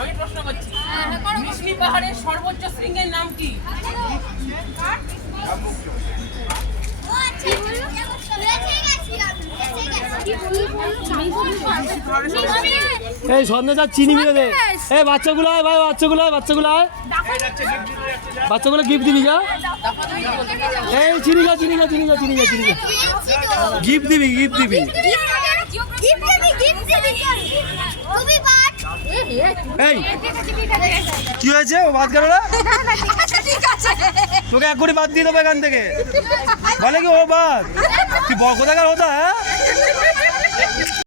আমি প্রশ্ন করছি, মিশনি পাহাড়ের সর্বোচ্চ শৃঙ্গের নাম কি? এই সন্দেশ আর চিনি মিলে দে। এই বাচ্চাগুলো আয় ভাই, বাচ্চাগুলো আয়, বাচ্চাগুলো আয়, বাচ্চাগুলো গিফট দিবি যা। এই চিনি গা, চিনি গা, চিনি গা, চিনি গা, চিনি গা, গিফট দিবি, গিফট দিবি। এই কি হয়েছে, ও বাদ গেল না? তোকে এক কোটি বাদ দিয়ে দেবো এখান থেকে, বলে কি ও বাদ? তুই কোথাকার হতা? হ্যাঁ